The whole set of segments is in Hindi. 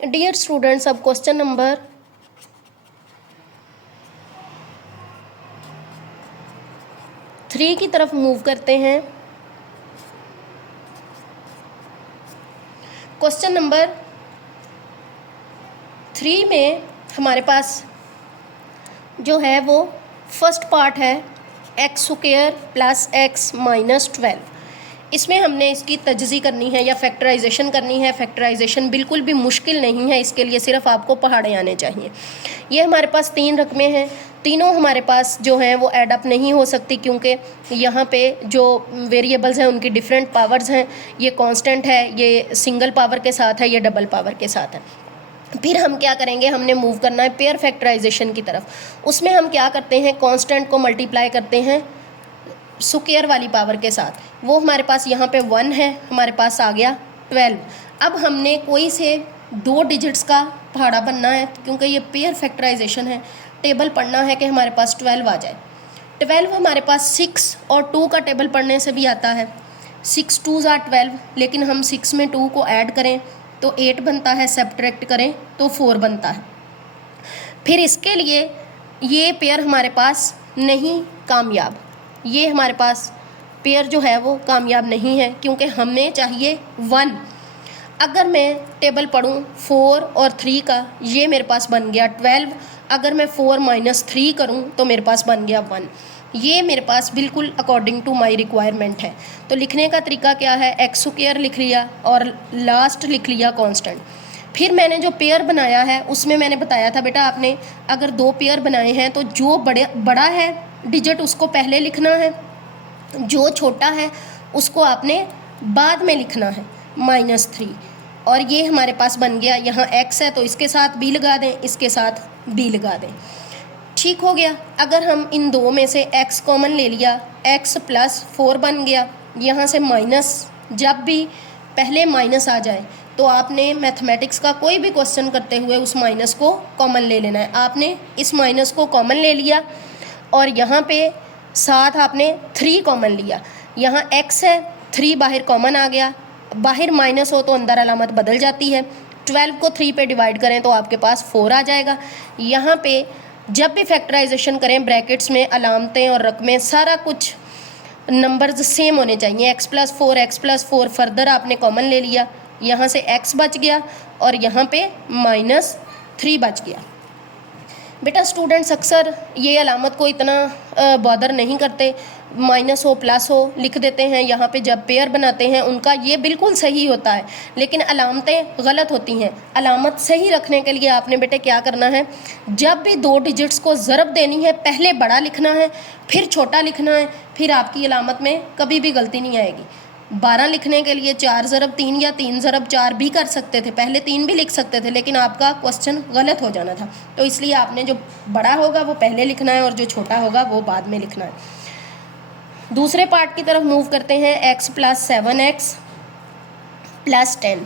डियर स्टूडेंट्स, अब क्वेश्चन नंबर 3 की तरफ मूव करते हैं। क्वेश्चन नंबर 3 में हमारे पास जो है वो फर्स्ट पार्ट है x square plus x minus 12। इसमें हमने इसकी तजज़ी करनी है या फैक्टराइजेशन करनी है। फैक्टराइजेशन बिल्कुल भी मुश्किल नहीं है, इसके लिए सिर्फ आपको पहाड़े आने चाहिए। ये हमारे पास 3 रकमें हैं, तीनों हमारे पास जो हैं वो ऐड अप नहीं हो सकती क्योंकि यहाँ पे जो वेरिएबल्स हैं उनकी डिफरेंट पावर्स हैं। ये कांस्टेंट है, ये सिंगल पावर के साथ है, ये डबल पावर के साथ है। फिर हम क्या करेंगे, हमने मूव करना है पेयर फैक्टराइजेशन की तरफ। उसमें हम क्या करते हैं, कांस्टेंट को मल्टीप्लाई करते हैं स्क्वायर वाली पावर के साथ। वो हमारे पास यहाँ पे 1 है, हमारे पास आ गया 12। अब हमने कोई से 2 डिजिट्स का पहाड़ा बनना है क्योंकि ये पेयर फैक्टराइजेशन है। टेबल पढ़ना है कि हमारे पास 12 आ जाए। 12 हमारे पास 6 और 2 का टेबल पढ़ने से भी आता है। 6 2s are 12, लेकिन हम 6 में 2 को ऐड करें तो 8 बनता है, सब्ट्रैक्ट करें तो 4 बनता है। फिर इसके लिए ये पेयर हमारे पास नहीं कामयाब, ये हमारे पास पेयर जो है वो कामयाब नहीं है क्योंकि हमें चाहिए 1। अगर मैं टेबल पढ़ूँ 4 और 3 का, ये मेरे पास बन गया 12। अगर मैं 4 - 3 करूँ तो मेरे पास बन गया 1। ये मेरे पास बिल्कुल अकॉर्डिंग टू माय रिक्वायरमेंट है। तो लिखने का तरीका क्या है, एक्स स्क्वायर लिख लिया और लास्ट लिख लिया कांस्टेंट। फिर मैंने जो पेयर बनाया है उसमें मैंने बताया था बेटा, आपने अगर 2 पेयर बनाए हैं तो जो बड़ा है डिजिट उसको पहले लिखना है, जो छोटा है उसको आपने बाद में लिखना है, -3। और ये हमारे पास बन गया, यहाँ x है तो इसके साथ b लगा दें, इसके साथ b लगा दें। ठीक हो गया। अगर हम इन 2 में से x कॉमन ले लिया, x + 4 बन गया। यहाँ से माइनस, जब भी पहले माइनस आ जाए तो आपने मैथमेटिक्स का कोई भी क्वेश्चन करते हुए उस माइनस को कॉमन ले लेना है। आपने इस माइनस को कॉमन ले लिया और यहाँ पे साथ आपने 3 कॉमन लिया। यहाँ x है, 3 बाहर कॉमन आ गया। बाहर माइनस हो तो अंदर अलामत बदल जाती है। 12 को 3 पे डिवाइड करें तो आपके पास 4 आ जाएगा। यहाँ पे जब भी फैक्टराइजेशन करें ब्रैकेट्स में अलामतें और रकमें सारा कुछ नंबर्स सेम होने चाहिए। x + 4 फर्दर आपने कॉमन ले लिया, यहाँ से x बच गया और यहाँ पे -3 बच गया। बेटा स्टूडेंट्स अक्सर ये अलामत को इतना बॉदर नहीं करते, माइनस हो प्लस हो लिख देते हैं। यहाँ पे जब पेयर बनाते हैं उनका ये बिल्कुल सही होता है, लेकिन अलामतें गलत होती हैं। अलामत सही रखने के लिए आपने बेटे क्या करना है, जब भी 2 डिजिट्स को ज़रब देनी है पहले बड़ा लिखना है, फिर छोटा लिखना है, फिर आपकी अलामत में कभी भी गलती नहीं आएगी। 12 लिखने के लिए 4 ज़रब 3 या 3 ज़रब 4 भी कर सकते थे, पहले 3 भी लिख सकते थे, लेकिन आपका क्वेश्चन गलत हो जाना था। तो इसलिए आपने जो बड़ा होगा वो पहले लिखना है और जो छोटा होगा वो बाद में लिखना है। दूसरे पार्ट की तरफ मूव करते हैं, x + 7x + 10।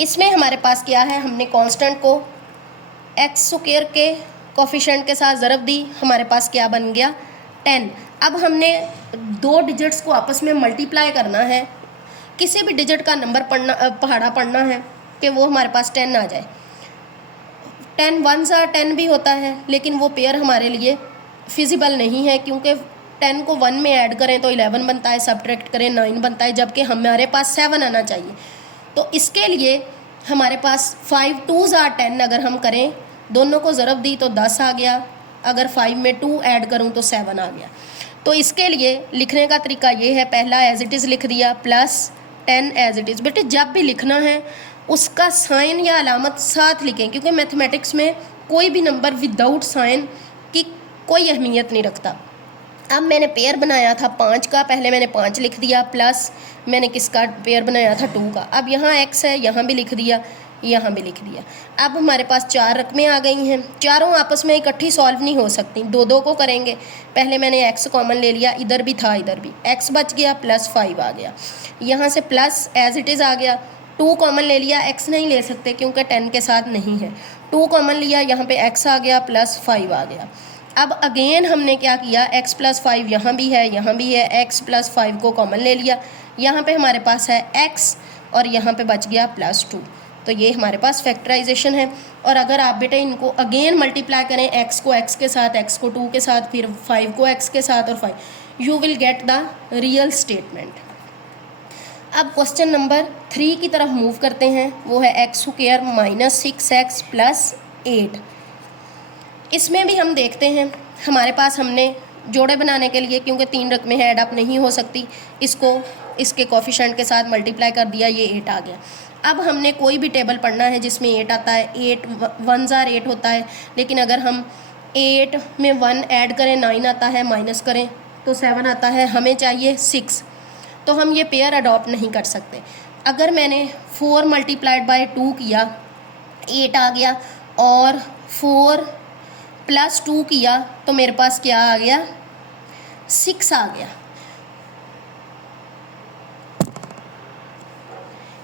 इसमें हमारे पास क्या है, हमने कांस्टेंट को एक्स स्क्वायर के कोफिशिएंट के साथ ज़रब दी, हमारे पास क्या बन गया 10। अब हमने 2 डिजिट्स को आपस में मल्टीप्लाई करना है, किसी भी डिजिट का नंबर पहाड़ा पढ़ना है कि वो हमारे पास 10 आ जाए। 10 1s are 10 भी होता है, लेकिन वो पेयर हमारे लिए फिजिबल नहीं है क्योंकि 10 को 1 में ऐड करें तो 11 बनता है, सब्ट्रैक्ट करें 9 बनता है, जबकि हमारे पास 7 आना चाहिए। तो इसके लिए हमारे पास 5 2s are 10 अगर हम करें, दोनों को ज़रब दी तो 10 आ गया, अगर 5 में 2 ऐड करूं तो 7 आ गया। तो इसके लिए लिखने का तरीका ये है, पहला एज इट इज़ लिख दिया प्लस 10 एज इट इज़। बेटे जब भी लिखना है उसका साइन या अलामत साथ लिखें क्योंकि मैथमेटिक्स में कोई भी नंबर विदाउट साइन की कोई अहमियत नहीं रखता। अब मैंने पेयर बनाया था 5 का, पहले मैंने 5 लिख दिया, प्लस मैंने किसका पेयर बनाया था 2 का। अब यहाँ x है, यहाँ भी लिख दिया, यहाँ भी लिख दिया। अब हमारे पास 4 रकमें आ गई हैं, चारों आपस में इकट्ठी सॉल्व नहीं हो सकती, 2 को करेंगे। पहले मैंने x कॉमन ले लिया, इधर भी था इधर भी, x बच गया +5 आ गया। यहाँ से प्लस एज इट इज़ आ गया, 2 कॉमन ले लिया, x नहीं ले सकते क्योंकि 10 के साथ नहीं है, 2 कॉमन लिया, यहाँ पे x आ गया +5 आ गया। अब अगेन हमने क्या किया, x + 5 यहाँ भी है, यहाँ भी है, x + 5 को कॉमन ले लिया, यहाँ पे हमारे पास है x और यहाँ पे बच गया +2। तो ये हमारे पास फैक्टराइजेशन है। और अगर आप बेटे इनको अगेन मल्टीप्लाई करें, x को x के साथ, x को 2 के साथ, फिर 5 को x के साथ और 5, you will get the real statement. अब क्वेश्चन नंबर 3 की तरफ मूव करते हैं, वो है x square minus 6x plus 8। इसमें भी हम देखते हैं हमारे पास हमने जोड़े बनाने के लिए, क्योंकि 3 रकमें हैं ऐड अप नहीं हो सकती, इसको इसके कोफिशिएंट के साथ मल्टीप्लाई कर दिया, ये 8 आ गया। अब हमने कोई भी टेबल पढ़ना है जिसमें 8 आता है, 8 1s आर 8 होता है, लेकिन अगर हम 8 में 1 ऐड करें 9 आता है, माइनस करें तो 7 आता है, हमें चाहिए 6, तो हम ये पेयर अडॉप्ट नहीं कर सकते। अगर मैंने 4 मल्टीप्लाइड बाय 2 किया 8 आ गया, और 4 प्लस 2 किया तो मेरे पास क्या आ गया, 6 आ गया।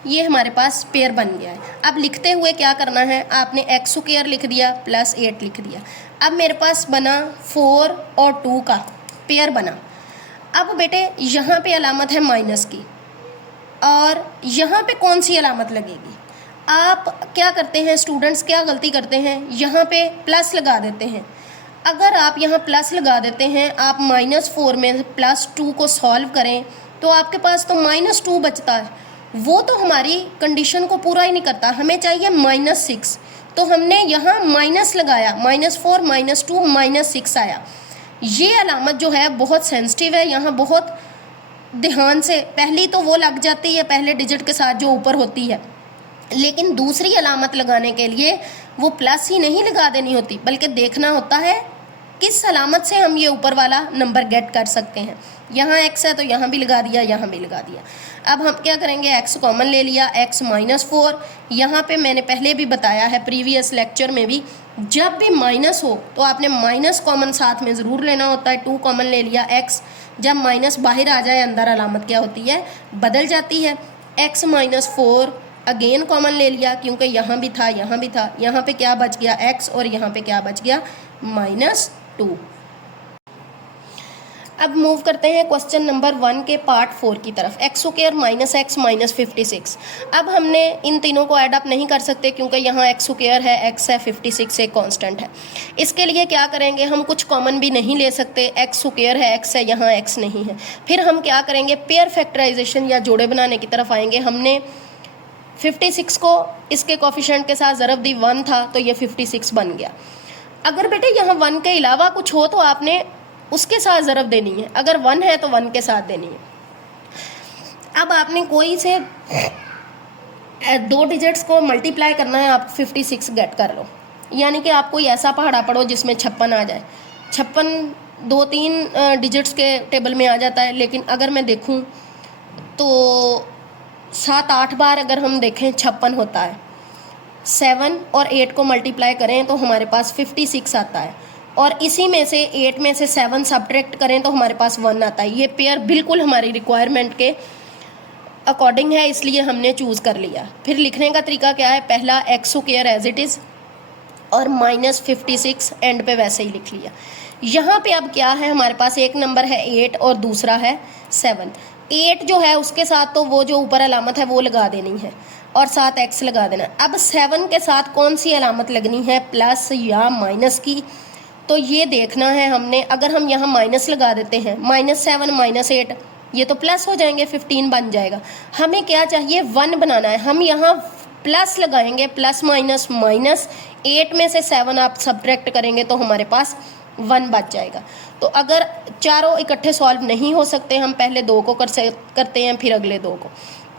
ये हमारे पास पेयर बन गया है। अब लिखते हुए क्या करना है, आपने एक्स स्क्वायर लिख दिया प्लस 8 लिख दिया। अब मेरे पास बना 4 और 2 का पेयर बना। अब बेटे यहाँ पे अलामत है माइनस की, और यहाँ पे कौन सी अलामत लगेगी? आप क्या करते हैं स्टूडेंट्स, क्या गलती करते हैं, यहाँ पे प्लस लगा देते हैं। अगर आप यहाँ प्लस लगा देते हैं, आप -4 में +2 को सॉल्व करें तो आपके पास तो -2 बचता है, वो तो हमारी कंडीशन को पूरा ही नहीं करता। हमें चाहिए -6, तो हमने यहाँ माइनस लगाया, -4 -2 -6 आया। ये अलामत जो है बहुत सेंसिटिव है, यहाँ बहुत ध्यान से, पहली तो वो लग जाती है पहले डिजिट के साथ जो ऊपर होती है, लेकिन दूसरी अलामत लगाने के लिए वो प्लस ही नहीं लगा देनी होती, बल्कि देखना होता है किस अलामत से हम ये ऊपर वाला नंबर गेट कर सकते हैं। यहाँ x है तो यहाँ भी लगा दिया, यहाँ भी लगा दिया। अब हम क्या करेंगे, x कॉमन ले लिया, x -4। यहाँ पे मैंने पहले भी बताया है प्रीवियस लेक्चर में भी, जब भी माइनस हो तो आपने माइनस कॉमन साथ में ज़रूर लेना होता है। 2 कॉमन ले लिया, x जब माइनस बाहर आ जाए अंदर अलामत क्या होती है, बदल जाती है। x -4 अगेन कॉमन ले लिया, क्योंकि यहाँ भी था, यहाँ भी था। यहाँ पे क्या बच गया, x, और यहाँ पे क्या बच गया, -2। अब मूव करते हैं क्वेश्चन नंबर 1 के पार्ट 4 की तरफ, एक्स स्क्वायर -x -56। अब हमने इन तीनों को ऐड अप नहीं कर सकते, क्योंकि यहाँ एक्स स्क्वायर है, x है, 56 एक कांस्टेंट है। इसके लिए क्या करेंगे, हम कुछ कॉमन भी नहीं ले सकते, एक्स स्क्वायर है, x है, यहाँ x नहीं है। फिर हम क्या करेंगे, पेयर फैक्टराइजेशन या जोड़े बनाने की तरफ आएंगे। हमने 56 को इसके कोफिशिएंट के साथ ज़रब दी, 1 था तो ये 56 बन गया। अगर बेटे यहाँ 1 के अलावा कुछ हो तो आपने उसके साथ ज़रब देनी है, अगर 1 है तो 1 के साथ देनी है। अब आपने कोई से 2 डिजिट्स को मल्टीप्लाई करना है, आप 56 गेट कर लो, यानी कि आप कोई ऐसा पहाड़ा पढ़ो जिसमें 56 आ जाए। 56 2-3 डिजिट्स के टेबल में आ जाता है, लेकिन अगर मैं देखूं तो 7-8 बार अगर हम देखें 56 होता है। 7 और 8 को मल्टीप्लाई करें तो हमारे पास 56 आता है, और इसी में से 8 में से 7 सब्ट्रैक्ट करें तो हमारे पास 1 आता है। ये पेयर बिल्कुल हमारी रिक्वायरमेंट के अकॉर्डिंग है, इसलिए हमने चूज़ कर लिया। फिर लिखने का तरीका क्या है, पहला x square as it is और -56 एंड पे वैसे ही लिख लिया। यहाँ पे अब क्या है, हमारे पास एक नंबर है 8 और दूसरा है 7। 8 जो है उसके साथ तो वो जो ऊपर अलामत है वो लगा देनी है, और साथ x लगा देना। अब 7 के साथ कौन सी अलामत लगनी है, प्लस या माइनस की, तो ये देखना है हमने। अगर हम यहाँ माइनस लगा देते हैं, -7 -8, ये तो प्लस हो जाएंगे, 15 बन जाएगा। हमें क्या चाहिए, 1 बनाना है। हम यहाँ प्लस लगाएंगे, प्लस माइनस माइनस, 8 में से 7 आप सब्ट्रैक्ट करेंगे तो हमारे पास 1 बच जाएगा। तो अगर चारों इकट्ठे सॉल्व नहीं हो सकते, हम पहले 2 को करते हैं, फिर अगले 2 को।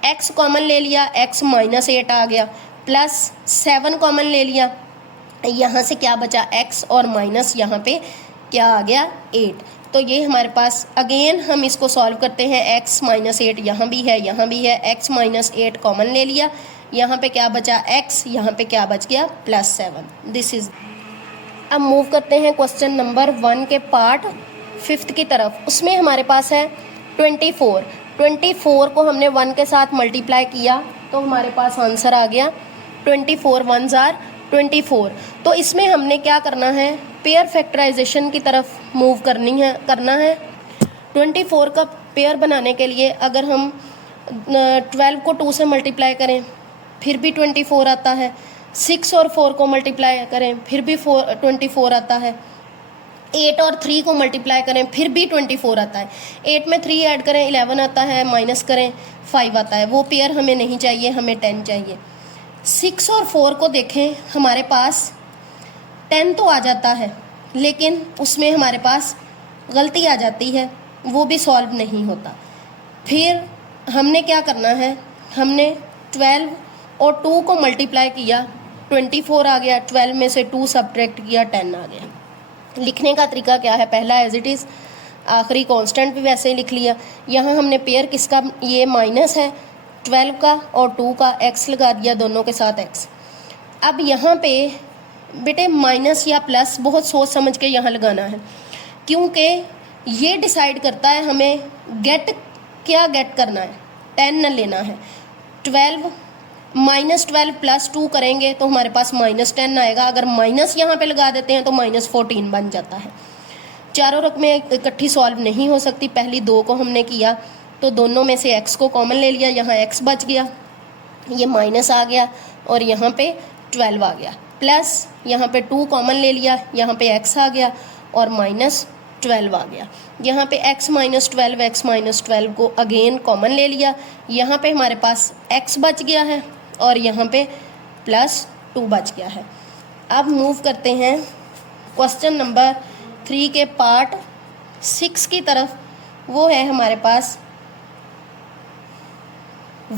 x कॉमन ले लिया, x -8 आ गया, प्लस 7 कॉमन ले लिया, यहाँ से क्या बचा, x, और माइनस यहाँ पे क्या आ गया, 8। तो ये हमारे पास अगेन हम इसको सॉल्व करते हैं। x -8 यहाँ भी है, यहाँ भी है, x -8 कॉमन ले लिया, यहाँ पे क्या बचा, x, यहाँ पे क्या बच गया, +7। This is. अब मूव करते हैं क्वेश्चन नंबर 1 के पार्ट 5 की तरफ। उसमें हमारे पास है 24। 24 को हमने 1 के साथ मल्टीप्लाई किया तो हमारे पास आंसर आ गया 24 1s आर 24। तो इसमें हमने क्या करना है, पेयर फैक्टराइजेशन की तरफ मूव करना है। 24 का पेयर बनाने के लिए अगर हम 12 को 2 से मल्टीप्लाई करें फिर भी 24 आता है। 6 और 4 को मल्टीप्लाई करें फिर भी 24 आता है। 8 और 3 को मल्टीप्लाई करें फिर भी 24 आता है। 8 में 3 ऐड करें 11 आता है, माइनस करें 5 आता है। वो पेयर हमें नहीं चाहिए, हमें 10 चाहिए। 6 और 4 को देखें, हमारे पास 10 तो आ जाता है, लेकिन उसमें हमारे पास गलती आ जाती है, वो भी सॉल्व नहीं होता। फिर हमने क्या करना है, हमने 12 और 2 को मल्टीप्लाई किया, 24 आ गया। 12 में से 2 सब्ट्रैक्ट किया, 10 आ गया। लिखने का तरीका क्या है, पहला एज इट इज़, आखिरी कांस्टेंट भी वैसे ही लिख लिया। यहाँ हमने पेयर किसका, ये माइनस है 12 का और 2 का, एक्स लगा दिया दोनों के साथ एक्स। अब यहाँ पे बेटे माइनस या प्लस बहुत सोच समझ के यहाँ लगाना है, क्योंकि ये डिसाइड करता है हमें क्या गेट करना है, 10 न लेना है। 12 -12 + 2 करेंगे तो हमारे पास -10 आएगा। अगर माइनस यहाँ पे लगा देते हैं तो -14 बन जाता है। चारों रकमें इकट्ठी सॉल्व नहीं हो सकती। पहली 2 को हमने किया तो दोनों में से x को कॉमन ले लिया, यहाँ x बच गया, ये माइनस आ गया और यहाँ पे 12 आ गया, प्लस यहाँ पे 2 कॉमन ले लिया, यहाँ पे x आ गया और -12 आ गया। यहाँ पे x -12 को अगेन कॉमन ले लिया, यहाँ पे हमारे पास x बच गया है और यहाँ पे +2 बच गया है। अब मूव करते हैं क्वेश्चन नंबर 3 के पार्ट 6 की तरफ। वो है हमारे पास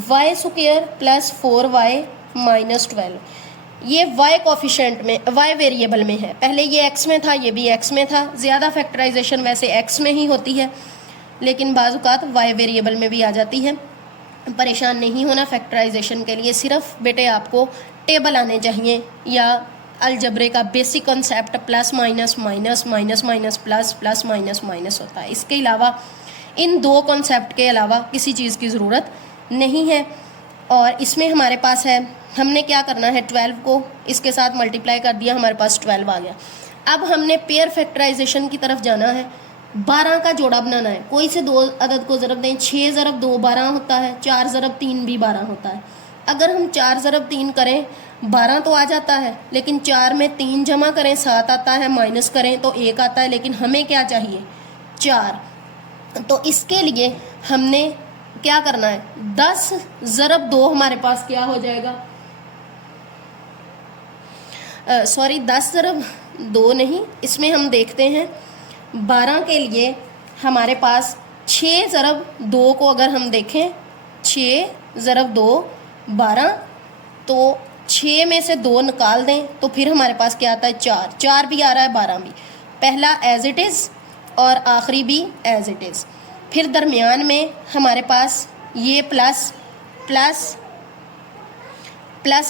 y² + 4y - 12। ये y कोफिशेंट में, y वेरिएबल में है। पहले ये x में था, ये भी x में था। ज़्यादा फैक्टराइजेशन वैसे x में ही होती है, लेकिन बाज़ औक़ात y वेरिएबल में भी आ जाती है। परेशान नहीं होना फैक्टराइजेशन के लिए, सिर्फ बेटे आपको टेबल आने चाहिए या अलजबरे का basic concept, plus minus minus minus minus plus plus minus minus होता है। इसके अलावा इन 2 कॉन्सेप्ट के अलावा किसी चीज़ की ज़रूरत नहीं है। और इसमें हमारे पास है, हमने क्या करना है, 12 को इसके साथ मल्टीप्लाई कर दिया, हमारे पास 12 आ गया। अब हमने पेयर फैक्टराइजेशन की तरफ जाना है, 12 का जोड़ा बनाना है। कोई से 2 अदद को ज़रब दें, 6 ज़रब 2 12 होता है, 4 ज़रब 3 भी 12 होता है। अगर हम 4 ज़रब 3 करें 12 तो आ जाता है, लेकिन 4 में 3 जमा करें 7 आता है, माइनस करें तो 1 आता है, लेकिन हमें क्या चाहिए 4। तो इसके लिए हमने क्या करना है, 10 ज़रब 2 हमारे पास क्या हो जाएगा, 10 ज़रब 2 नहीं, इसमें हम देखते हैं 12 के लिए हमारे पास 6 ज़रब 2 को अगर हम देखें, 6 ज़रब 2 12, तो 6 में से 2 निकाल दें तो फिर हमारे पास क्या आता है 4। 4 भी आ रहा है, 12 भी। पहला एज इट इज़ और आखिरी भी एज इट इज़। फिर दरमियान में हमारे पास ये प्लस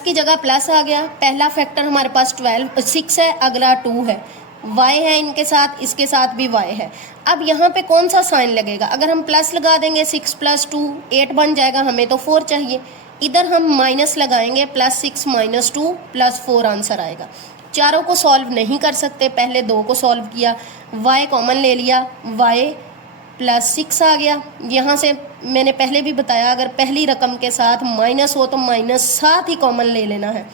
की जगह प्लस आ गया। पहला फैक्टर हमारे पास 6 है, अगला 2 है, y है इनके साथ, इसके साथ भी y है। अब यहाँ पे कौन सा साइन लगेगा, अगर हम प्लस लगा देंगे 6 + 2 8 बन जाएगा, हमें तो 4 चाहिए। इधर हम माइनस लगाएंगे, +6 - 2 + 4 आंसर आएगा। चारों को सॉल्व नहीं कर सकते, पहले 2 को सॉल्व किया, y कॉमन ले लिया, y +6 आ गया। यहाँ से मैंने पहले भी बताया, अगर पहली रकम के साथ माइनस हो तो माइनस साथ ही कॉमन ले लेना है।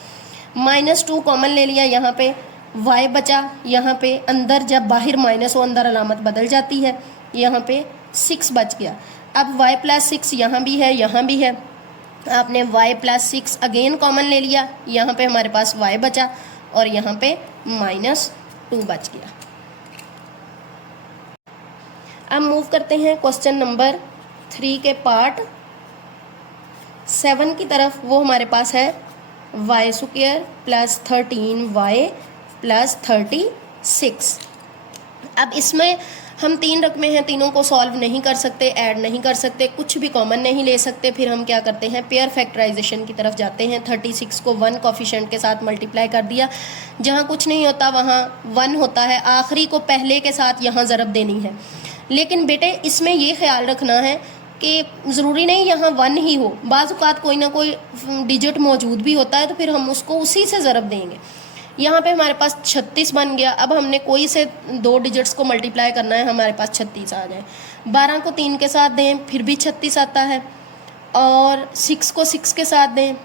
-2 कॉमन ले लिया, यहाँ पे y बचा, यहाँ पे अंदर जब बाहर माइनस हो अंदर अलामत बदल जाती है, यहाँ पे 6 बच गया। अब y +6 यहाँ भी है, यहाँ भी है, आपने y +6 अगेन कॉमन ले लिया, यहाँ पे हमारे पास y बचा और यहाँ पे -2 बच गया। अब मूव करते हैं क्वेश्चन नंबर 3 के पार्ट 7 की तरफ। वो हमारे पास है y² + 13y + 36। अब इसमें हम 3 रकमें हैं, तीनों को सॉल्व नहीं कर सकते, ऐड नहीं कर सकते, कुछ भी कॉमन नहीं ले सकते। फिर हम क्या करते हैं, पेयर फैक्टराइजेशन की तरफ जाते हैं। 36 को 1 कोफिशिएंट के साथ मल्टीप्लाई कर दिया, जहाँ कुछ नहीं होता वहाँ 1 होता है, आखिरी को पहले के साथ यहाँ ज़रब देनी है। लेकिन बेटे इसमें ये ख्याल रखना है कि ज़रूरी नहीं यहाँ 1 ही हो, बाज़ औक़ात कोई ना कोई डिजिट मौजूद भी होता है, तो फिर हम उसको उसी से ज़रब देंगे। यहाँ पे हमारे पास 36 बन गया। अब हमने कोई से 2 डिजिट्स को मल्टीप्लाई करना है, हमारे पास 36 आ जाए। 12 को 3 के साथ दें फिर भी 36 आता है, और 6 को 6 के साथ दें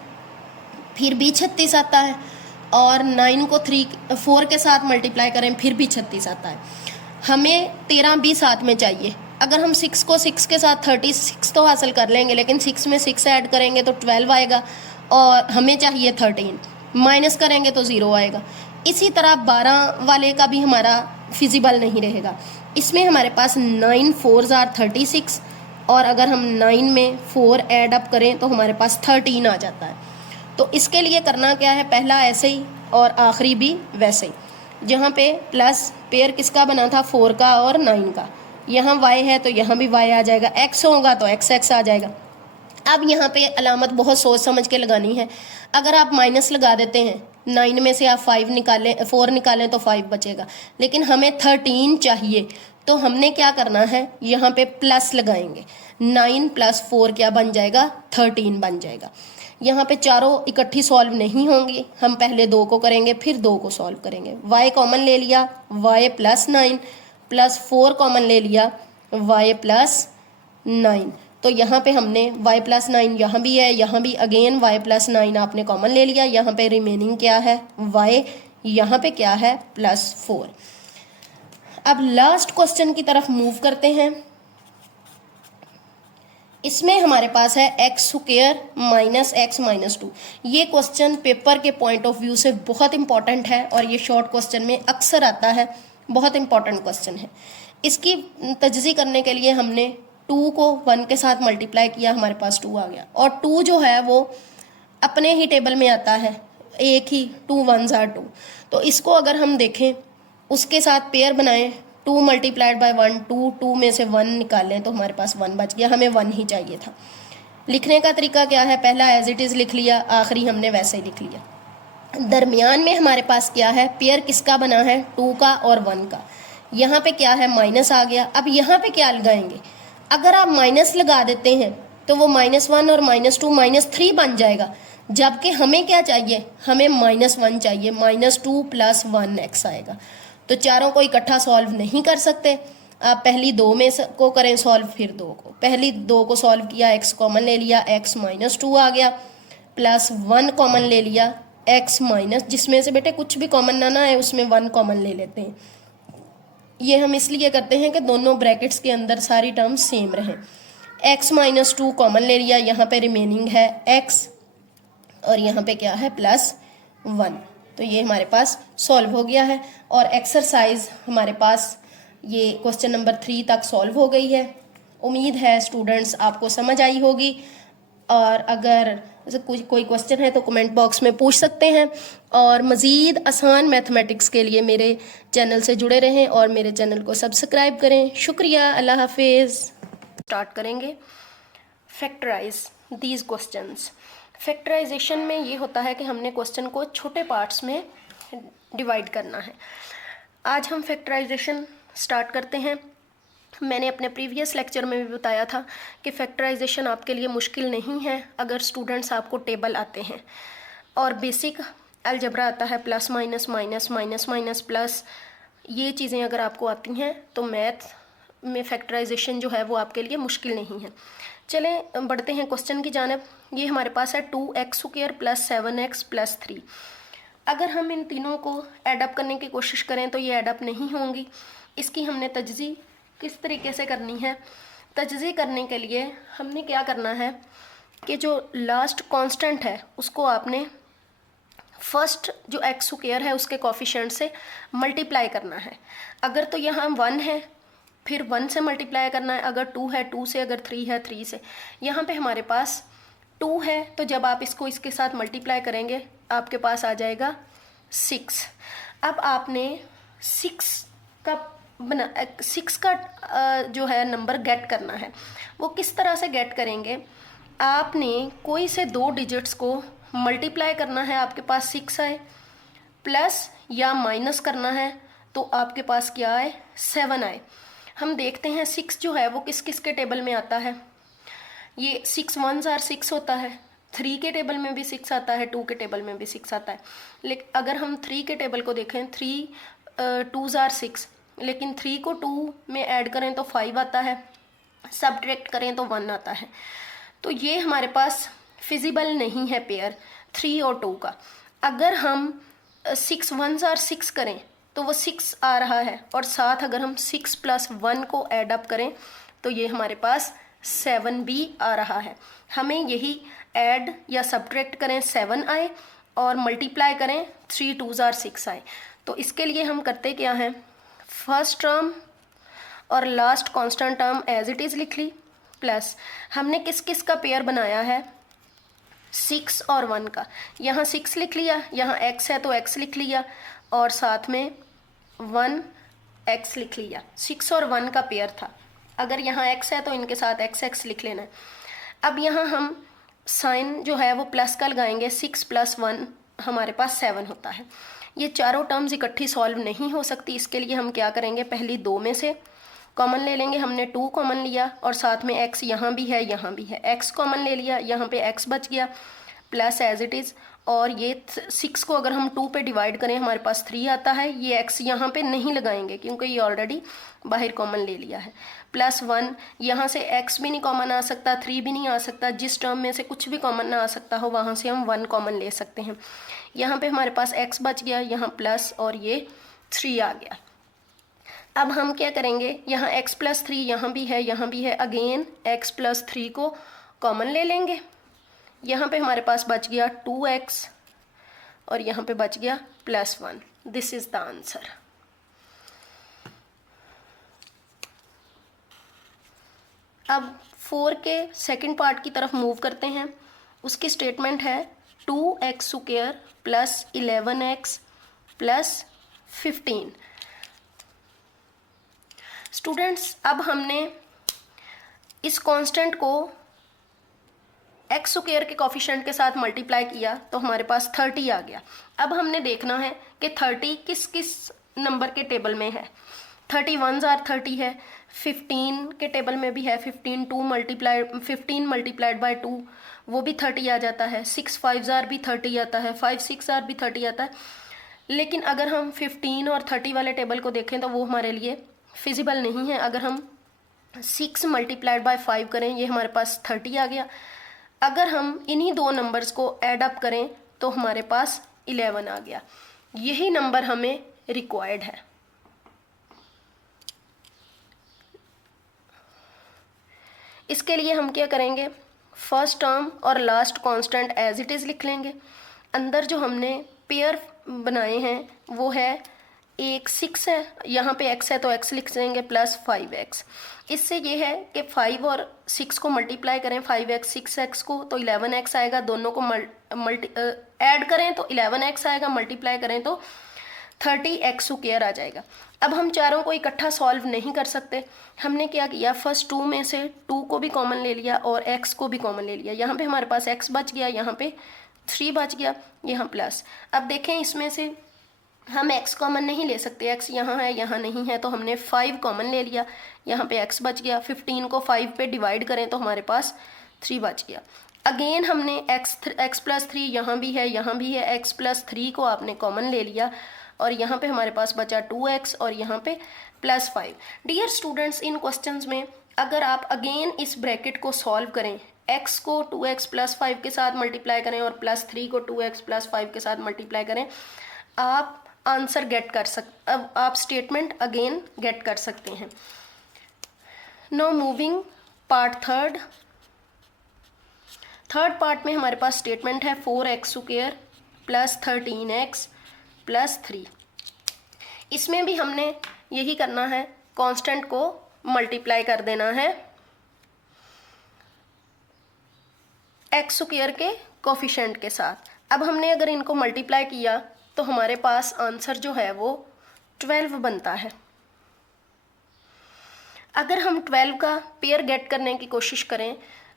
फिर भी 36 आता है, और 9 को 4 के साथ मल्टीप्लाई करें फिर भी 36 आता है। हमें 13 भी साथ में चाहिए। अगर हम 6 को 6 के साथ 36 तो हासिल कर लेंगे, लेकिन 6 में 6 ऐड करेंगे तो 12 आएगा, और हमें चाहिए 13, माइनस करेंगे तो 0 आएगा। इसी तरह 12 वाले का भी हमारा फिजिबल नहीं रहेगा। इसमें हमारे पास 9 4s आर 36, और अगर हम 9 में 4 ऐड अप करें तो हमारे पास 13 आ जाता है। तो इसके लिए करना क्या है, पहला ऐसे ही और आखिरी भी वैसे ही। जहाँ पे प्लस पेयर किसका बना था, 4 का और 9 का, यहाँ y है तो यहाँ भी y आ जाएगा, x होगा तो x आ जाएगा। अब यहाँ पे अलामत बहुत सोच समझ के लगानी है। अगर आप माइनस लगा देते हैं, 9 में से आप 4 निकालें तो 5 बचेगा, लेकिन हमें 13 चाहिए, तो हमने क्या करना है, यहाँ पे प्लस लगाएंगे। 9 + 4 क्या बन जाएगा, 13 बन जाएगा। यहाँ पे चारों इकट्ठी सॉल्व नहीं होंगी, हम पहले 2 को करेंगे फिर 2 को सॉल्व करेंगे। y कॉमन ले लिया, y + 9 + 4 कॉमन ले लिया, y + 9। तो यहाँ पे हमने y + 9 यहाँ भी है, यहाँ भी अगेन y + 9 आपने कॉमन ले लिया। यहाँ पे रिमेनिंग क्या है, y, यहाँ पे क्या है, +4। अब लास्ट क्वेश्चन की तरफ मूव करते हैं। इसमें हमारे पास है x² - x - 2। ये क्वेश्चन पेपर के पॉइंट ऑफ व्यू से बहुत इंपॉर्टेंट है, और ये शॉर्ट क्वेश्चन में अक्सर आता है, बहुत इंपॉर्टेंट क्वेश्चन है। इसकी तजज़ी करने के लिए हमने 2 को 1 के साथ मल्टीप्लाई किया, हमारे पास 2 आ गया। और 2 जो है वो अपने ही टेबल में आता है, एक ही 2 1s आर 2। तो इसको अगर हम देखें, उसके साथ पेयर बनाएं, 2 × 1 2 में से 1 निकालें तो हमारे पास 1 बच गया, हमें 1 ही चाहिए था। लिखने का तरीका क्या है, पहला एज इट इज़ लिख लिया, आखिरी हमने वैसे ही लिख लिया। दरमियान में हमारे पास क्या है, पेयर किसका बना है, 2 का और 1 का। यहाँ पे क्या है, माइनस आ गया। अब यहाँ पे क्या लगाएंगे, अगर आप माइनस लगा देते हैं तो वो -1 और -2 -3 बन जाएगा, जबकि हमें क्या चाहिए, हमें -1 चाहिए, -2 + 1x आएगा। तो चारों को इकट्ठा सॉल्व नहीं कर सकते, आप पहली 2 में को करें सॉल्व, फिर 2 को, पहली 2 को सॉल्व किया, x कॉमन ले लिया, x -2 आ गया, +1 कॉमन ले लिया, x माइनस, जिसमें से बेटे कुछ भी कॉमन ना आए उसमें 1 कॉमन ले लेते हैं। ये हम इसलिए करते हैं कि दोनों ब्रैकेट्स के अंदर सारी टर्म्स सेम रहें। x -2 कॉमन ले लिया, यहाँ पे रिमेनिंग है x, और यहाँ पे क्या है, +1। तो ये हमारे पास सॉल्व हो गया है, और एक्सरसाइज हमारे पास ये क्वेश्चन नंबर 3 तक सॉल्व हो गई है। उम्मीद है स्टूडेंट्स आपको समझ आई होगी, और अगर कोई क्वेश्चन है तो कमेंट बॉक्स में पूछ सकते हैं। और मज़ीद आसान मैथमेटिक्स के लिए मेरे चैनल से जुड़े रहें और मेरे चैनल को सब्सक्राइब करें। शुक्रिया, अल्लाह हाफिज़। स्टार्ट करेंगे फैक्टराइज दीज क्वेश्चंस। फैक्टराइजेशन में ये होता है कि हमने क्वेश्चन को छोटे पार्ट्स में डिवाइड करना है। आज हम फैक्टराइजेशन स्टार्ट करते हैं। मैंने अपने प्रीवियस लेक्चर में भी बताया था कि फैक्टराइजेशन आपके लिए मुश्किल नहीं है अगर स्टूडेंट्स आपको टेबल आते हैं और बेसिक अलजबरा आता है, plus minus minus minus minus plus, ये चीज़ें अगर आपको आती हैं तो मैथ में फैक्टराइजेशन जो है वो आपके लिए मुश्किल नहीं है। चलें बढ़ते हैं क्वेश्चन की जानिब। ये हमारे पास है 2x² + 7x + 3। अगर हम इन तीनों को एडअप करने की कोशिश करें तो ये एडअप नहीं होंगी। इसकी हमने तजज़ी किस तरीके से करनी है, तजज़ी करने के लिए हमने क्या करना है कि जो लास्ट कांस्टेंट है उसको आपने फर्स्ट जो x² है उसके कोफिशिएंट से मल्टीप्लाई करना है। अगर तो यहाँ 1 है फिर 1 से मल्टीप्लाई करना है, अगर 2 है 2 से, अगर 3 है 3 से। यहाँ पे हमारे पास 2 है तो जब आप इसको इसके साथ मल्टीप्लाई करेंगे आपके पास आ जाएगा 6। अब आपने 6 का जो है नंबर गेट करना है। वो किस तरह से गेट करेंगे, आपने कोई से 2 डिजिट्स को मल्टीप्लाई करना है, आपके पास 6 आए, प्लस या माइनस करना है तो आपके पास क्या आए, 7 आए। हम देखते हैं 6 जो है वो किस किस के टेबल में आता है। ये 6 1s आर 6 होता है, 3 के टेबल में भी 6 आता है, 2 के टेबल में भी 6 आता है। लेकिन अगर हम 3 के टेबल को देखें, 3 2s आर 6, लेकिन 3 को 2 में ऐड करें तो 5 आता है, सब्ट्रैक्ट करें तो 1 आता है। तो ये हमारे पास फिजिबल नहीं है पेयर, 3 और 2 का। अगर हम 6 1s आर 6 करें तो वो 6 आ रहा है, और साथ अगर हम 6 + 1 को ऐड अप करें तो ये हमारे पास 7 भी आ रहा है। हमें यही ऐड या सब्ट्रैक्ट करें 7 आए, और मल्टीप्लाई करें 3 2s आर 6 आए। तो इसके लिए हम करते क्या हैं, फर्स्ट टर्म और last constant term as it is लिख ली, प्लस हमने किस किस का पेयर बनाया है, 6 और 1 का। यहाँ 6 लिख लिया, यहाँ x है तो x लिख लिया, और साथ में 1 x लिख लिया। 6 और 1 का पेयर था, अगर यहाँ x है तो इनके साथ x x लिख लेना है। अब यहाँ हम साइन जो है वो प्लस का लगाएंगे, 6 + 1 हमारे पास 7 होता है। ये चारों टर्म्स इकट्ठी सॉल्व नहीं हो सकती, इसके लिए हम क्या करेंगे, पहली दो में से कॉमन ले लेंगे। हमने 2 कॉमन लिया, और साथ में x यहाँ भी है यहाँ भी है, x कॉमन ले लिया, यहाँ पे x बच गया, प्लस एज इट इज़। और ये 6 को अगर हम 2 पे डिवाइड करें हमारे पास 3 आता है। ये x यहाँ पे नहीं लगाएंगे क्योंकि ये ऑलरेडी बाहर कॉमन ले लिया है, प्लस 1। यहाँ से x भी नहीं कॉमन आ सकता, 3 भी नहीं आ सकता, जिस टर्म में से कुछ भी कॉमन ना आ सकता हो वहाँ से हम 1 कॉमन ले सकते हैं। यहाँ पे हमारे पास x बच गया, यहाँ प्लस, और ये 3 आ गया। अब हम क्या करेंगे, यहाँ x + 3 यहाँ भी है यहाँ भी है, अगेन x + 3 को कॉमन ले लेंगे। यहाँ पे हमारे पास बच गया 2x, और यहाँ पे बच गया +1। This is the answer. अब 4 के सेकंड पार्ट की तरफ मूव करते हैं। उसकी स्टेटमेंट है 2x² + 11x + 15। स्टूडेंट्स, अब हमने इस कांस्टेंट को x² के कोफिशिएंट के साथ मल्टीप्लाई किया तो हमारे पास 30 आ गया। अब हमने देखना है कि 30 किस किस नंबर के टेबल में है। 30 1s आर 30 है, 15 के टेबल में भी है, 15 मल्टीप्लाइड बाय 2 वो भी 30 आ जाता है, 6 5s आर भी 30 आता है, 5 6 आर भी 30 आता है। लेकिन अगर हम 15 और 30 वाले टेबल को देखें तो वो हमारे लिए फिजिबल नहीं है। अगर हम 6 मल्टीप्लाइड बाय 5 करें, ये हमारे पास 30 आ गया। अगर हम इन्हीं दो नंबर्स को ऐड अप करें तो हमारे पास 11 आ गया। यही नंबर हमें रिक्वायर्ड है। इसके लिए हम क्या करेंगे, फर्स्ट टर्म और last constant as it is लिख लेंगे। अंदर जो हमने पेयर बनाए हैं वो है, एक 6 है, यहाँ पे x है तो x लिख देंगे, प्लस 5x। इससे ये है कि 5 और 6 को मल्टीप्लाई करें, 5x 6x को, तो 11x आएगा। दोनों को ऐड करें तो 11x आएगा, मल्टीप्लाई करें तो 30x² आ जाएगा। अब हम चारों को इकट्ठा सॉल्व नहीं कर सकते। हमने क्या किया, फर्स्ट 2 में से 2 को भी कॉमन ले लिया और x को भी कॉमन ले लिया। यहाँ पे हमारे पास x बच गया, यहाँ पे 3 बच गया, यहाँ प्लस। अब देखें इसमें से हम x कॉमन नहीं ले सकते, x यहाँ है यहाँ नहीं है, तो हमने 5 कॉमन ले लिया, यहाँ पे x बच गया। 15 को 5 पे डिवाइड करें तो हमारे पास 3 बच गया। अगेन हमने x + 3 यहाँ भी है यहाँ भी है, x + 3 को आपने कॉमन ले लिया, और यहाँ पे हमारे पास बचा 2x और यहाँ पे +5। डियर स्टूडेंट्स, इन क्वेश्चंस में अगर आप अगेन इस ब्रैकेट को सॉल्व करें, x को 2x + 5 के साथ मल्टीप्लाई करें और +3 को 2x + 5 के साथ मल्टीप्लाई करें, आप आंसर गेट कर अब आप स्टेटमेंट अगेन गेट कर सकते हैं। No moving part third part में हमारे पास स्टेटमेंट है 4x² + 13x + 3। इसमें भी हमने यही करना है, कांस्टेंट को मल्टीप्लाई कर देना है x² के कोफिशिएंट के साथ। अब हमने अगर इनको मल्टीप्लाई किया तो हमारे पास आंसर जो है वो 12 बनता है। अगर हम 12 का पेयर गेट करने की कोशिश करें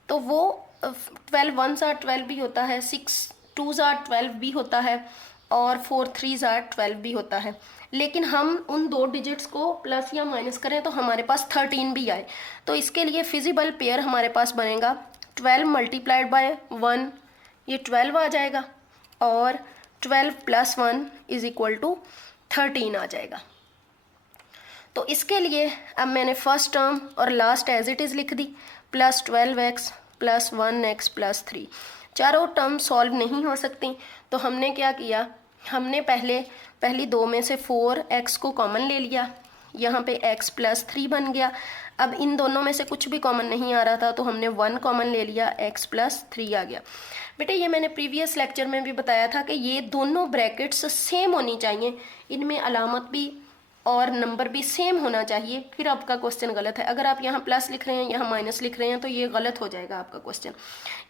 तो वो 12 1s आर 12 भी होता है, 6 2s आर 12 भी होता है, और 4 3s आर 12 भी होता है। लेकिन हम उन दो डिजिट्स को प्लस या माइनस करें तो हमारे पास 13 भी आए, तो इसके लिए फिजिबल पेयर हमारे पास बनेगा 12 मल्टीप्लाइड बाय 1, ये 12 आ जाएगा, और 12 + 1 = 13 आ जाएगा। तो इसके लिए अब मैंने फर्स्ट टर्म और लास्ट एज इट इज़ लिख दी, +12x + 1x + 3। चारों टर्म सॉल्व नहीं हो सकती, तो हमने क्या किया, हमने पहली दो में से 4x को कॉमन ले लिया, यहाँ पे x प्लस 3 बन गया। अब इन दोनों में से कुछ भी कॉमन नहीं आ रहा था, तो हमने 1 कॉमन ले लिया, x प्लस 3 आ गया। बेटे ये मैंने प्रीवियस लेक्चर में भी बताया था कि ये दोनों ब्रैकेट्स सेम होनी चाहिए, इनमें अलामत भी और नंबर भी सेम होना चाहिए, फिर आपका क्वेश्चन गलत है। अगर आप यहाँ प्लस लिख रहे हैं, यहाँ माइनस लिख रहे हैं, तो ये गलत हो जाएगा आपका क्वेश्चन।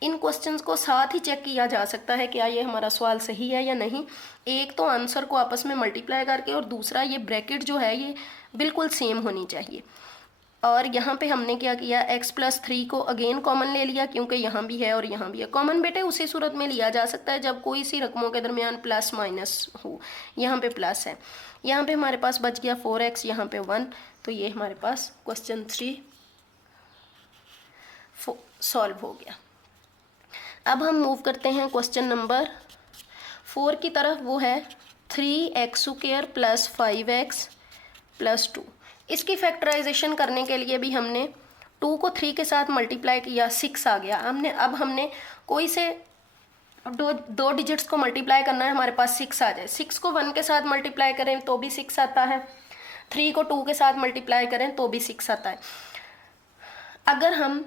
इन क्वेश्चंस को साथ ही चेक किया जा सकता है क्या ये हमारा सवाल सही है या नहीं। एक तो आंसर को आपस में मल्टीप्लाई करके, और दूसरा ये ब्रैकेट जो है ये बिल्कुल सेम होनी चाहिए। और यहाँ पे हमने क्या किया, x प्लस 3 को अगेन कॉमन ले लिया, क्योंकि यहाँ भी है और यहाँ भी है। कॉमन बेटे उसी सूरत में लिया जा सकता है जब कोई सी रकमों के दरमियान प्लस माइनस हो। यहाँ पे प्लस है, यहाँ पे हमारे पास बच गया 4x, यहाँ पे 1, तो ये हमारे पास क्वेश्चन 3 सॉल्व हो गया। अब हम मूव करते हैं क्वेश्चन नंबर 4 की तरफ, वो है 3x² प्लस 5x प्लस 2। इसकी फैक्टराइजेशन करने के लिए भी हमने 2 को 3 के साथ मल्टीप्लाई किया, 6 आ गया। अब हमने कोई से दो डिजिट्स को मल्टीप्लाई करना है, हमारे पास 6 आ जाए। 6 को 1 के साथ मल्टीप्लाई करें तो भी 6 आता है, 3 को 2 के साथ मल्टीप्लाई करें तो भी 6 आता है। अगर हम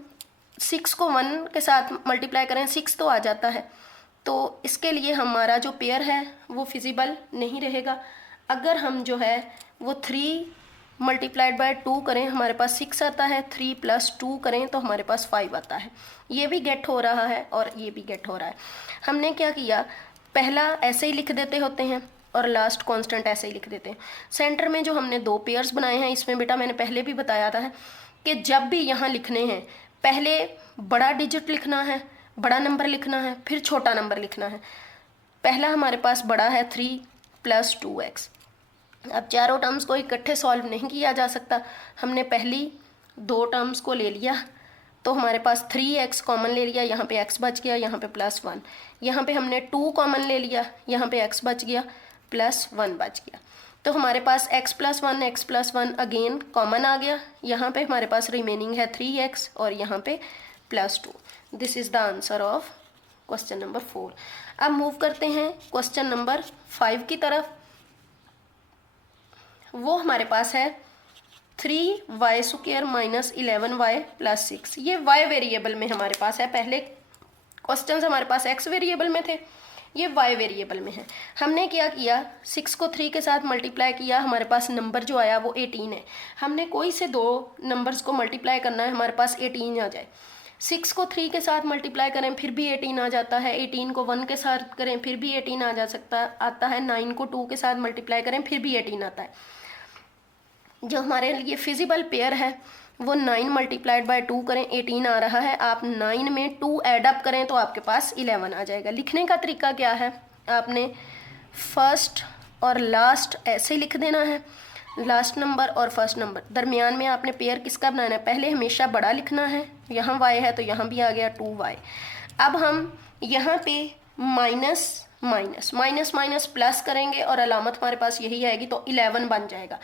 6 को 1 के साथ मल्टीप्लाई करें 6 तो आ जाता है, तो इसके लिए हमारा जो पेयर है वो फिजिबल नहीं रहेगा। अगर हम जो है वो 3 मल्टीप्लाइड बाय 2 करें, हमारे पास 6 आता है, 3 प्लस 2 करें तो हमारे पास 5 आता है। ये भी गेट हो रहा है और ये भी गेट हो रहा है। हमने क्या किया, पहला ऐसे ही लिख देते होते हैं और लास्ट कांस्टेंट ऐसे ही लिख देते हैं। सेंटर में जो हमने 2 पेयर्स बनाए हैं, इसमें बेटा मैंने पहले भी बताया था कि जब भी यहाँ लिखने हैं पहले बड़ा डिजिट लिखना है, बड़ा नंबर लिखना है, फिर छोटा नंबर लिखना है। पहला हमारे पास बड़ा है 3 प्लस 2x। अब चारों टर्म्स को इकट्ठे सॉल्व नहीं किया जा सकता, हमने पहली 2 टर्म्स को ले लिया, तो हमारे पास 3x कॉमन ले लिया, यहाँ पे x बच गया, यहाँ पे प्लस 1। यहाँ पे हमने 2 कॉमन ले लिया, यहाँ पे x बच गया, प्लस 1 बच गया। तो हमारे पास x प्लस 1 अगेन कॉमन आ गया। यहाँ पे हमारे पास रिमेनिंग है 3x और यहाँ पे plus 2। This is the answer of question number 4। अब मूव करते हैं क्वेश्चन नंबर 5 की तरफ। वो हमारे पास है 3y² माइनस 11y प्लस 6। ये y वेरिएबल में हमारे पास है, पहले क्वेश्चंस हमारे पास x वेरिएबल में थे, ये y वेरिएबल में है। हमने क्या किया, 6 को 3 के साथ मल्टीप्लाई किया, हमारे पास नंबर जो आया वो 18 है। हमने कोई से 2 नंबर्स को मल्टीप्लाई करना है, हमारे पास 18 आ जाए। 6 को 3 के साथ मल्टीप्लाई करें फिर भी 18 आ जाता है, 18 को 1 के साथ करें फिर भी 18 आता है, 9 को 2 के साथ मल्टीप्लाई करें फिर भी 18 आता है। जो हमारे लिए फिजिबल पेयर है वो 9 मल्टीप्लाइड बाय 2 करें, 18 आ रहा है। आप 9 में 2 ऐड अप करें तो आपके पास 11 आ जाएगा। लिखने का तरीका क्या है, आपने फर्स्ट और लास्ट ऐसे लिख देना है, लास्ट नंबर और फर्स्ट नंबर। दरमियान में आपने पेयर किसका बनाना है, पहले हमेशा बड़ा लिखना है, यहाँ y है तो यहाँ भी आ गया 2y। अब हम यहाँ पे minus minus minus minus plus करेंगे और अलामत हमारे पास यही आएगी, तो 11 बन जाएगा।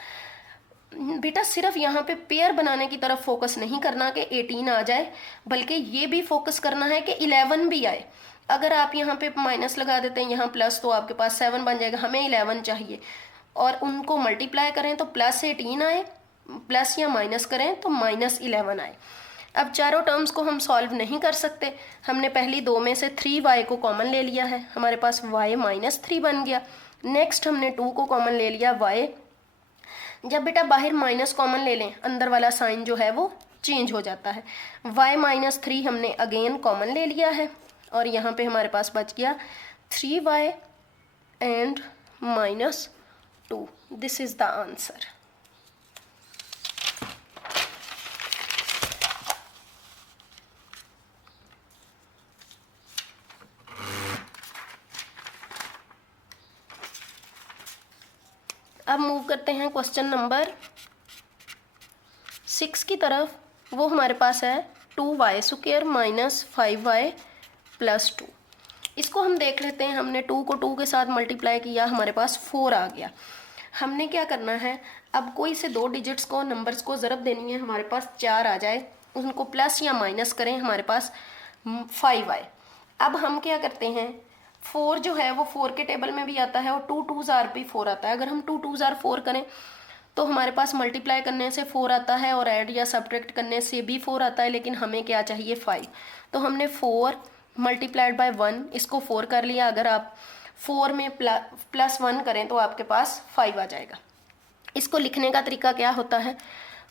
बेटा सिर्फ यहाँ पे पेयर बनाने की तरफ फोकस नहीं करना कि 18 आ जाए, बल्कि ये भी फोकस करना है कि 11 भी आए। अगर आप यहाँ पे माइनस लगा देते हैं, यहाँ प्लस, तो आपके पास 7 बन जाएगा। हमें 11 चाहिए और उनको मल्टीप्लाई करें तो प्लस 18 आए, प्लस या माइनस करें तो माइनस 11 आए। अब चारों टर्म्स को हम सॉल्व नहीं कर सकते, हमने पहली 2 में से 3y को कॉमन ले लिया है, हमारे पास y माइनस 3 बन गया। नेक्स्ट हमने 2 को कॉमन ले लिया, y। जब बेटा बाहर माइनस कॉमन ले लें, अंदर वाला साइन जो है वो चेंज हो जाता है। y माइनस 3 हमने अगेन कॉमन ले लिया है और यहाँ पे हमारे पास बच गया 3y and minus 2। This is the answer. अब मूव करते हैं क्वेश्चन नंबर 6 की तरफ। वो हमारे पास है 2y² माइनस 5y प्लस 2। इसको हम देख लेते हैं। हमने 2 को 2 के साथ मल्टीप्लाई किया, हमारे पास 4 आ गया। हमने क्या करना है, अब कोई से 2 डिजिट्स को, नंबर्स को ज़रब देनी है, हमारे पास 4 आ जाए, उनको प्लस या माइनस करें, हमारे पास 5 आए। अब हम क्या करते हैं, 4 जो है वो 4 के टेबल में भी आता है और 2 2 जार भी 4 आता है। अगर हम 2 2 जार 4 करें तो हमारे पास मल्टीप्लाई करने से 4 आता है और ऐड या सब्ट्रैक्ट करने से भी 4 आता है, लेकिन हमें क्या चाहिए 5। तो हमने 4 मल्टीप्लाइड बाय 1, इसको 4 कर लिया। अगर आप 4 में +1 करें तो आपके पास 5 आ जाएगा। इसको लिखने का तरीका क्या होता है,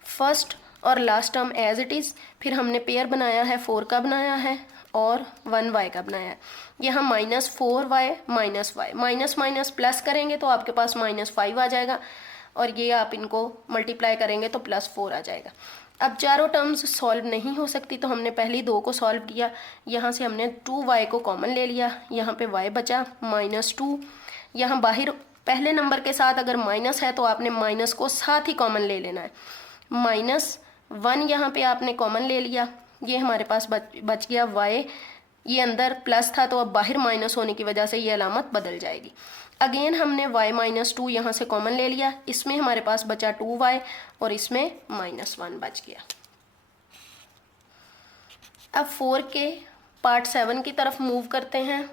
फर्स्ट और last term as it is, फिर हमने पेयर बनाया है, 4 का बनाया है और 1y का बनाया है। यहाँ -4y -y, minus minus plus करेंगे तो आपके पास -5 आ जाएगा और ये आप इनको मल्टीप्लाई करेंगे तो +4 आ जाएगा। अब चारों टर्म्स सॉल्व नहीं हो सकती तो हमने पहली 2 को सॉल्व किया। यहाँ से हमने 2y को कॉमन ले लिया, यहाँ पे y बचा -2। यहाँ बाहर पहले नंबर के साथ अगर माइनस है तो आपने माइनस को साथ ही कॉमन ले लेना है। -1 यहाँ पे आपने कॉमन ले लिया, ये हमारे पास बच गया y। ये अंदर प्लस था तो अब बाहर माइनस होने की वजह से ये अलामत बदल जाएगी। अगेन हमने y -2 यहाँ से कॉमन ले लिया, इसमें हमारे पास बचा 2y और इसमें -1 बच गया। अब 4 के पार्ट 7 की तरफ मूव करते हैं।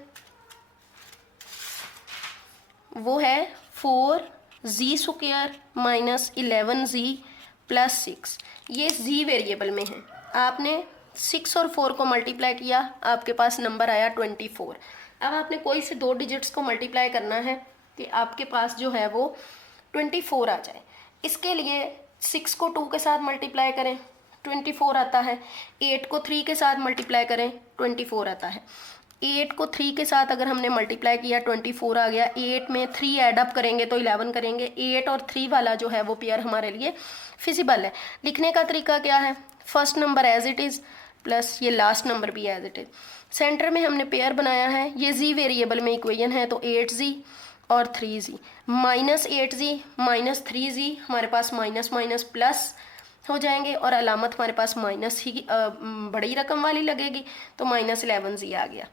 वो है 4z² -11z + 6। ये z वेरिएबल में है। आपने 6 और 4 को मल्टीप्लाई किया, आपके पास नंबर आया 24। अब आपने कोई से 2 डिजिट्स को मल्टीप्लाई करना है कि आपके पास जो है वो 24 आ जाए। इसके लिए 6 को 2 के साथ मल्टीप्लाई करें, 24 आता है। 8 को 3 के साथ मल्टीप्लाई करें, 24 आता है। 8 को 3 के साथ अगर हमने मल्टीप्लाई किया 24 आ गया। 8 में 3 ऐड अप करेंगे तो 11 करेंगे। 8 और 3 वाला जो है वो पेयर हमारे लिए फिजिबल है। लिखने का तरीका क्या है, first number as it is plus ये लास्ट नंबर भी एज इट इज़। सेंटर में हमने पेयर बनाया है, ये z वेरिएबल में इक्वेशन है तो 8z और 3z। -8z -3z हमारे पास माइनस माइनस प्लस हो जाएंगे और अलामत हमारे पास माइनस ही बड़ी रकम वाली लगेगी तो -11z आ गया।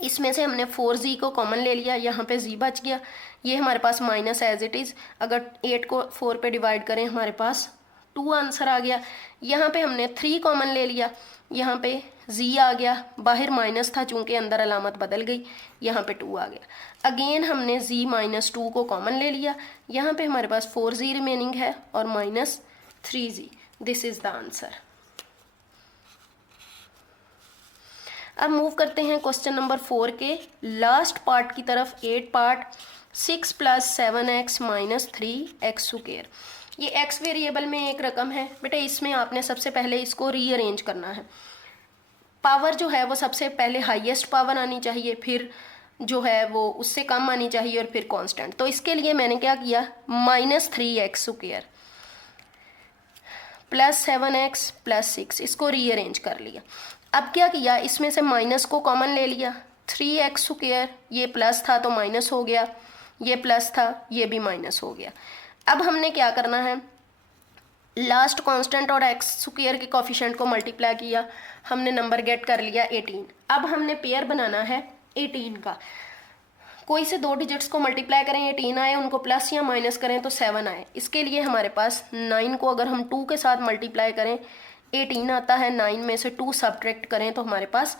इसमें से हमने 4z को कॉमन ले लिया, यहाँ पे z बच गया। ये हमारे पास माइनस एज इट इज़, अगर 8 को 4 पे डिवाइड करें हमारे पास 2 आंसर आ गया। यहाँ पे हमने 3 कॉमन ले लिया, यहाँ पे z आ गया, बाहर माइनस था चूँकि अंदर अलामत बदल गई, यहाँ पे 2 आ गया। अगेन हमने z -2 को कॉमन ले लिया, यहाँ पे हमारे पास 4z रिमेनिंग है और -3z। This is the answer. अब मूव करते हैं क्वेश्चन नंबर 4 के लास्ट पार्ट की तरफ। 8 पार्ट 6 + 7x - 3x²। ये x वेरिएबल में एक रकम है बेटा, इसमें आपने सबसे पहले इसको रीअरेंज करना है। पावर जो है वो सबसे पहले हाईएस्ट पावर आनी चाहिए, फिर जो है वो उससे कम आनी चाहिए और फिर कांस्टेंट। तो इसके लिए मैंने क्या किया, -3x² + 7x + 6 इसको रीअरेंज कर लिया। अब क्या किया, इसमें से माइनस को कॉमन ले लिया। 3x², ये प्लस था तो माइनस हो गया, ये प्लस था ये भी माइनस हो गया। अब हमने क्या करना है, लास्ट कांस्टेंट और x² के कोफिशिएंट को मल्टीप्लाई किया, हमने नंबर गेट कर लिया 18। अब हमने पेयर बनाना है 18 का। कोई से 2 डिजिट्स को मल्टीप्लाई करें, 18 आए, उनको प्लस या माइनस करें तो 7 आए। इसके लिए हमारे पास 9 को अगर हम 2 के साथ मल्टीप्लाई करें 18 आता है, 9 में से 2 सब्ट्रैक्ट करें तो हमारे पास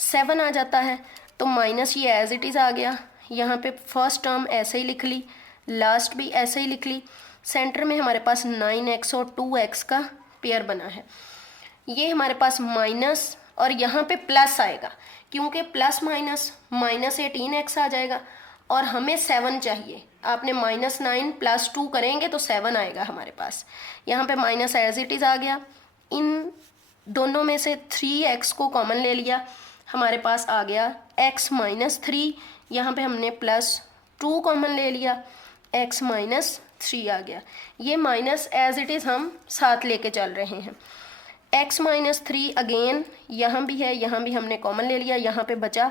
7 आ जाता है। तो माइनस ये एज इट इज़ आ गया, यहाँ पे फर्स्ट टर्म ऐसे ही लिख ली, लास्ट भी ऐसे ही लिख ली। सेंटर में हमारे पास 9x और 2x का पेयर बना है। ये हमारे पास माइनस और यहाँ पे प्लस आएगा, क्योंकि प्लस माइनस -18x आ जाएगा और हमें 7 चाहिए। आपने -9 + 2 करेंगे तो 7 आएगा हमारे पास। यहाँ पे माइनस एज इट इज़ आ गया। इन दोनों में से 3x को कॉमन ले लिया, हमारे पास आ गया x - 3। यहाँ पे हमने +2 कॉमन ले लिया, x - 3 आ गया। ये माइनस एज इट इज़ हम साथ लेके चल रहे हैं। x - 3 अगेन यहाँ भी है, यहाँ भी हमने कॉमन ले लिया, यहाँ पे बचा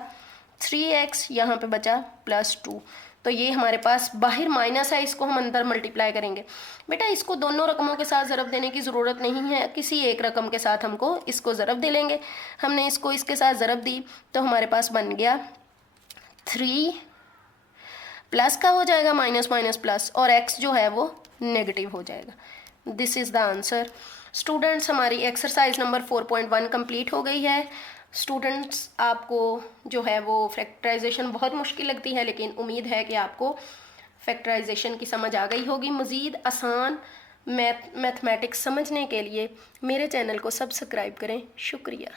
3x, यहाँ पे बचा +2। तो ये हमारे पास बाहर माइनस है, इसको हम अंदर मल्टीप्लाई करेंगे। बेटा इसको दोनों रकमों के साथ ज़रब देने की ज़रूरत नहीं है, किसी एक रकम के साथ हमको इसको ज़रब दे लेंगे। हमने इसको इसके साथ ज़रब दी तो हमारे पास बन गया 3 प्लस का हो जाएगा माइनस माइनस प्लस, और x जो है वो नेगेटिव हो जाएगा। This is the answer. Students, हमारी एक्सरसाइज नंबर 4.1 कंप्लीट हो गई है। स्टूडेंट्स आपको जो है वो फैक्टराइजेशन बहुत मुश्किल लगती है, लेकिन उम्मीद है कि आपको फैक्टराइजेशन की समझ आ गई होगी। मज़ीद आसान मैथमेटिक्स समझने के लिए मेरे चैनल को सब्सक्राइब करें। शुक्रिया।